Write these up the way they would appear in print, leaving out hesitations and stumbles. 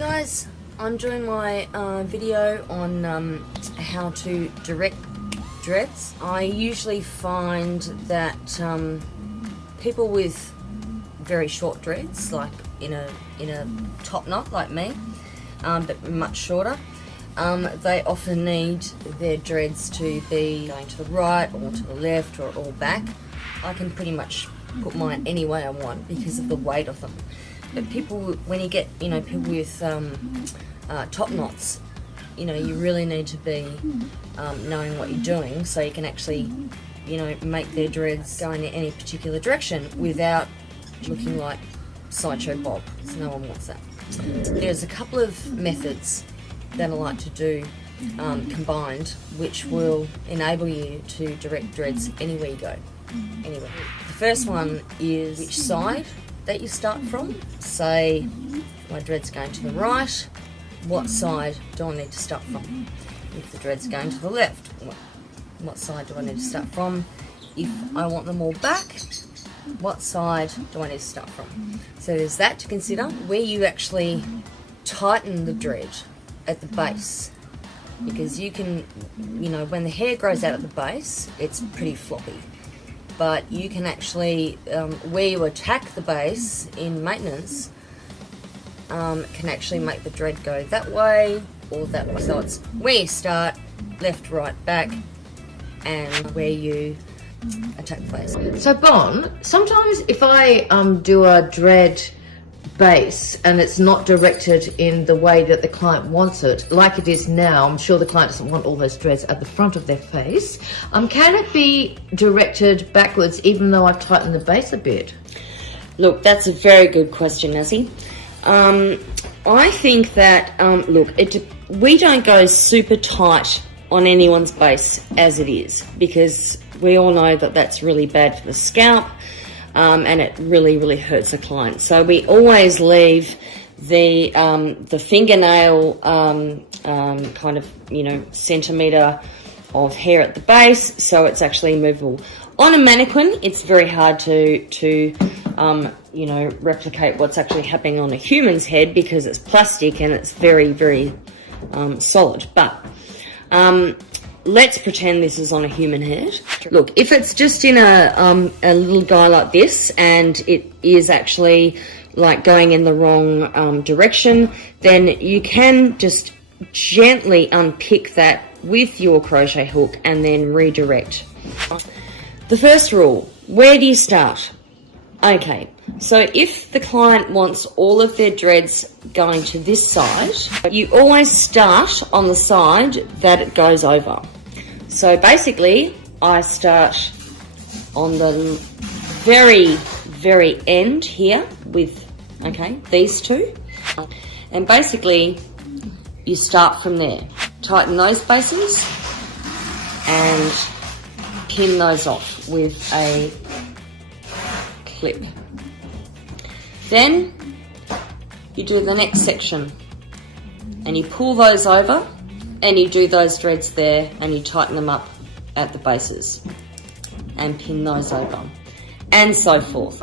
guys, I'm doing my video on how to direct dreads. I usually find that people with very short dreads, like in a top knot like me, but much shorter, they often need their dreads to be going to the right or to the left or all back. I can pretty much put mine any way I want because of the weight of them. But people, when you get, people with top knots, you really need to be knowing what you're doing so you can actually, make their dreads go in any particular direction without looking like Sideshow Bob. So no one wants that. There's a couple of methods that I like to do combined, which will enable you to direct dreads anywhere you go. Anyway, the first one is which side that you start from. Say my dread's going to the right, what side do I need to start from? If the dread's going to the left, what side do I need to start from? If I want them all back, what side do I need to start from? So there's that to consider. Where you actually tighten the dread at the base, because you can, when the hair grows out at the base, it's pretty floppy. But you can actually, where you attack the base in maintenance, can actually make the dread go that way or that way. So it's where you start, left, right, back, and where you attack the base. So Bonn, sometimes if I do a dread base and it's not directed in the way that the client wants it, like it is now, I'm sure the client doesn't want all those dreads at the front of their face, can it be directed backwards even though I've tightened the base a bit? Look, that's a very good question, Nazzy. I think that, we don't go super tight on anyone's base as it is, because we all know that that's really bad for the scalp. And it really hurts the client. So we always leave the fingernail kind of centimetre of hair at the base, so it's actually movable. On a mannequin, it's very hard to replicate what's actually happening on a human's head because it's plastic and it's very solid. But let's pretend this is on a human head. Look, if it's just in a little guy like this and it is actually like going in the wrong direction, then you can just gently unpick that with your crochet hook and then redirect. The first rule, where do you start? Okay, so if the client wants all of their dreads going to this side, you always start on the side that it goes over. So basically, I start on the very end here with, these two. And basically, you start from there. Tighten those bases and pin those off with a clip. Then you do the next section and you pull those over and you do those dreads there and you tighten them up at the bases and pin those over, and so forth.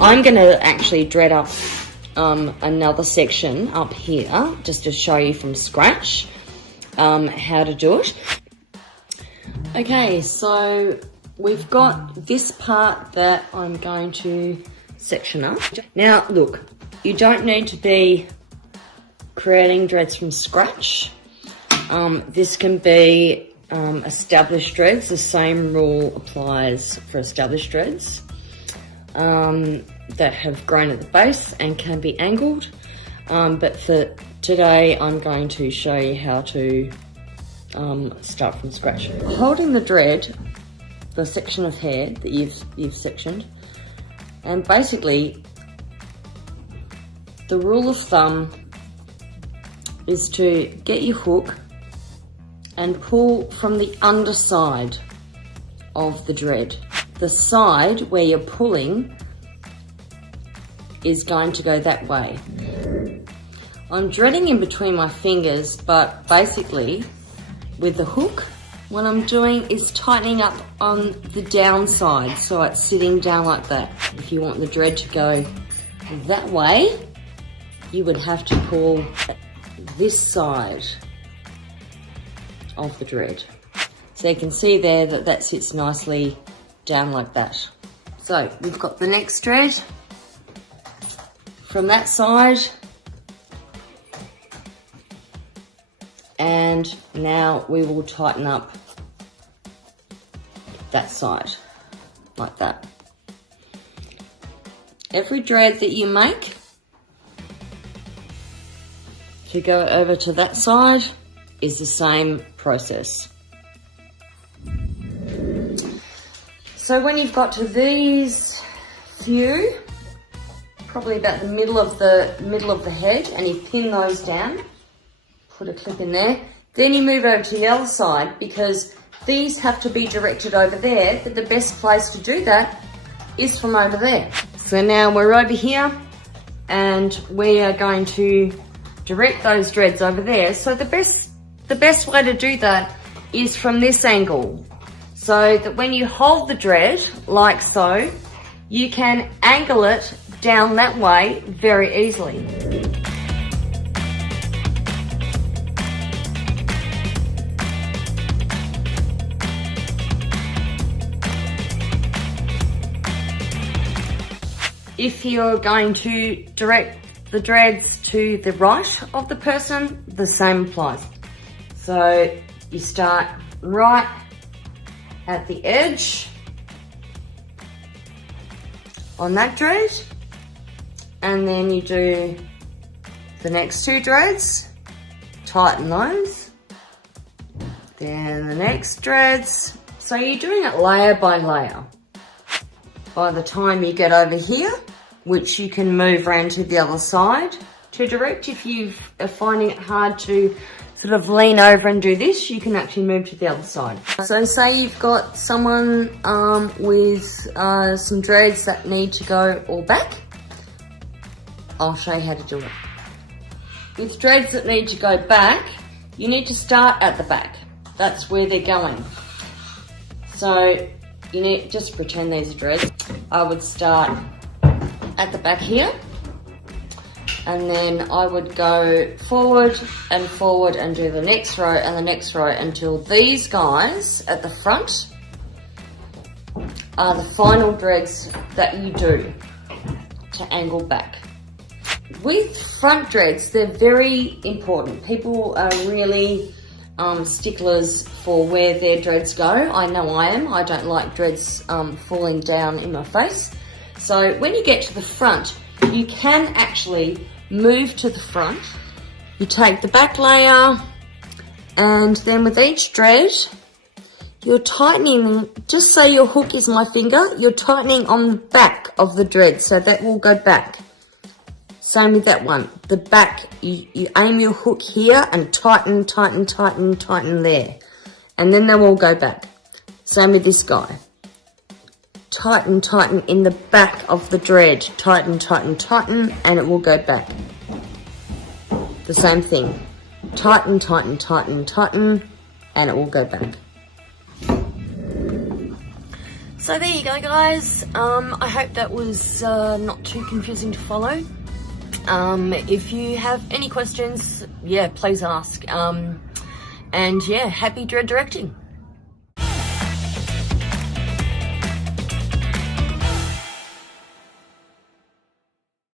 I'm going to actually dread up another section up here just to show you from scratch how to do it. Okay, so we've got this part that I'm going to section up. Now look, you don't need to be creating dreads from scratch. This can be established dreads. The same rule applies for established dreads that have grown at the base and can be angled. But for today, I'm going to show you how to start from scratch. Holding the dread, the section of hair that you've sectioned, and basically the rule of thumb is to get your hook and pull from the underside of the dread. The side where you're pulling is going to go that way. I'm dreading in between my fingers, but basically with the hook, what I'm doing is tightening up on the downside, so it's sitting down like that. If you want the dread to go that way, you would have to pull this side of the dread. So you can see there that that sits nicely down like that. So we've got the next dread from that side, and now we will tighten up that side like that. Every dread that you make to go over to that side is the same process. So when you've got to these few, probably about the middle of the head, and you pin those down, put a clip in there, then you move over to the other side, because these have to be directed over there, but the best place to do that is from over there. So now we're over here, and we are going to direct those dreads over there. So the best way to do that is from this angle, so that when you hold the dread like so, you can angle it down that way very easily. If you're going to direct the dreads to the right of the person, the same applies. So you start right at the edge on that dread, and then you do the next two dreads, tighten those, then the next dreads. So you're doing it layer by layer. By the time you get over here, which you can move around to the other side to direct, if you are finding it hard to sort of lean over and do this, you can actually move to the other side. So say you've got someone with some dreads that need to go all back. I'll show you how to do it. With dreads that need to go back, you need to start at the back. That's where they're going. So you need, just pretend these are dreads. I would start at the back here, and then I would go forward and do the next row and the next row until these guys at the front are the final dreads that you do to angle back. With front dreads, they're very important. People are really sticklers for where their dreads go. I know I am. I don't like dreads falling down in my face. So when you get to the front, you can actually move to the front. You take the back layer, and then with each dread, you're tightening, just so your hook is my finger, you're tightening on the back of the dread, so that will go back. Same with that one. The back, you aim your hook here and tighten, tighten, tighten, tighten there. And then they will go back. Same with this guy. Tighten, tighten in the back of the dread. Tighten, tighten, tighten, and it will go back. The same thing. Tighten, tighten, tighten, tighten, and it will go back. So there you go, guys. I hope that was not too confusing to follow. If you have any questions, yeah, please ask. And yeah, happy dread directing.